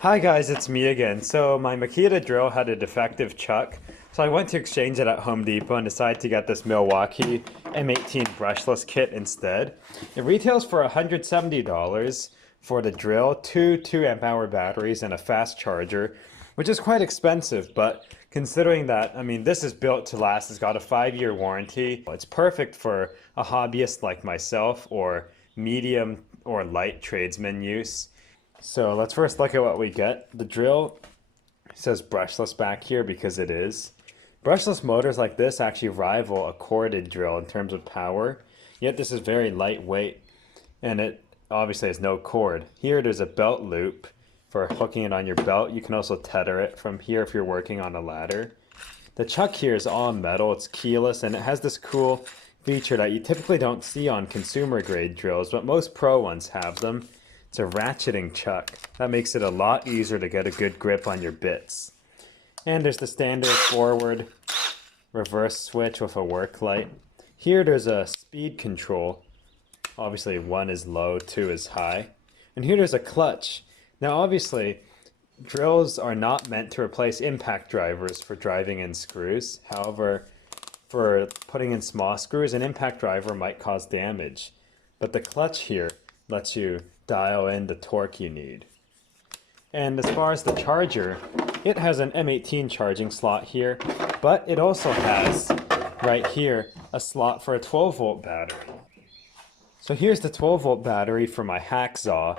Hi guys, it's me again. So my Makita drill had a defective chuck, so I went to exchange it at Home Depot and decided to get this Milwaukee M18 brushless kit instead. It retails for $170 for the drill, two 2 amp hour batteries, and a fast charger, which is quite expensive, but considering that, I mean, this is built to last, it's got a 5-year warranty. It's perfect for a hobbyist like myself or medium or light tradesman use. So let's first look at what we get. The drill says brushless back here because it is. Brushless motors like this actually rival a corded drill in terms of power, yet this is very lightweight and it obviously has no cord. Here there's a belt loop for hooking it on your belt. You can also tether it from here if you're working on a ladder. The chuck here is all metal, it's keyless, and it has this cool feature that you typically don't see on consumer grade drills, but most pro ones have them. It's a ratcheting chuck. That makes it a lot easier to get a good grip on your bits. And there's the standard forward reverse switch with a work light. Here there's a speed control. Obviously 1 is low, 2 is high. And here there's a clutch. Now obviously drills are not meant to replace impact drivers for driving in screws. However, for putting in small screws, an impact driver might cause damage. But the clutch here lets you dial in the torque you need. And as far as the charger, it has an M18 charging slot here, but it also has, right here, a slot for a 12-volt battery. So here's the 12-volt battery for my hacksaw.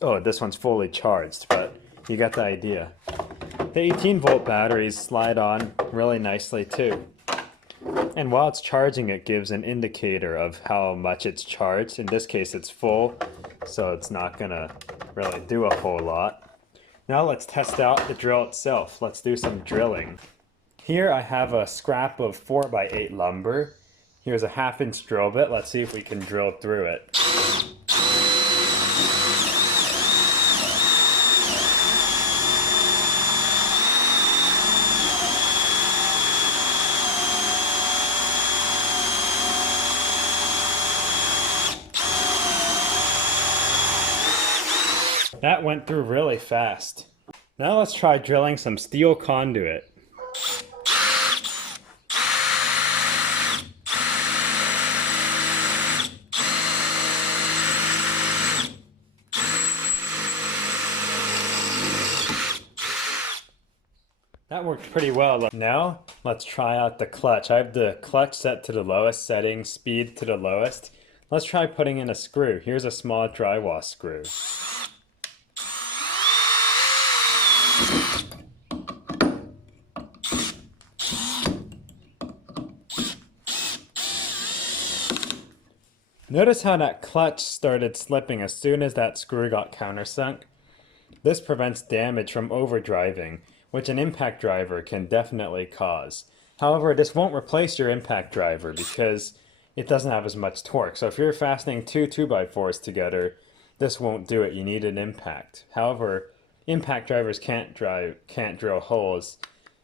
Oh, this one's fully charged, but you got the idea. The 18-volt batteries slide on really nicely too. And while it's charging, it gives an indicator of how much it's charged. In this case, it's full, so it's not gonna really do a whole lot. Now let's test out the drill itself. Let's do some drilling. Here I have a scrap of 4x8 lumber. Here's a 1/2-inch drill bit. Let's see if we can drill through it. That went through really fast. Now let's try drilling some steel conduit. That worked pretty well. Now let's try out the clutch. I have the clutch set to the lowest setting, speed to the lowest. Let's try putting in a screw. Here's a small drywall screw. Notice how that clutch started slipping as soon as that screw got countersunk? This prevents damage from overdriving, which an impact driver can definitely cause. However, this won't replace your impact driver because it doesn't have as much torque. So if you're fastening two 2x4s together, this won't do it. You need an impact. However, impact drivers can't drill holes.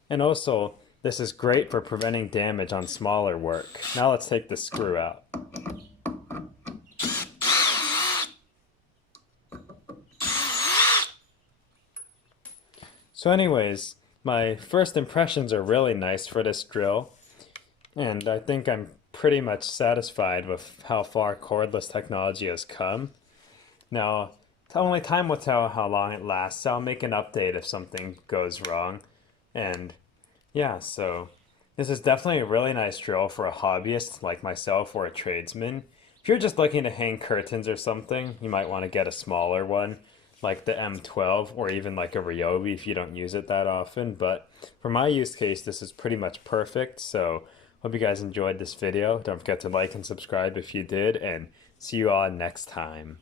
And also, this is great for preventing damage on smaller work. Now let's take the screw out. So anyways, my first impressions are really nice for this drill, and I think I'm pretty much satisfied with how far cordless technology has come. Now, only time will tell how long it lasts. I'll make an update if something goes wrong. And yeah, so this is definitely a really nice drill for a hobbyist like myself or a tradesman. If you're just looking to hang curtains or something, you might want to get a smaller one, like the M12 or even like a Ryobi if you don't use it that often. But for my use case, this is pretty much perfect. So hope you guys enjoyed this video. Don't forget to like and subscribe if you did, and see you all next time.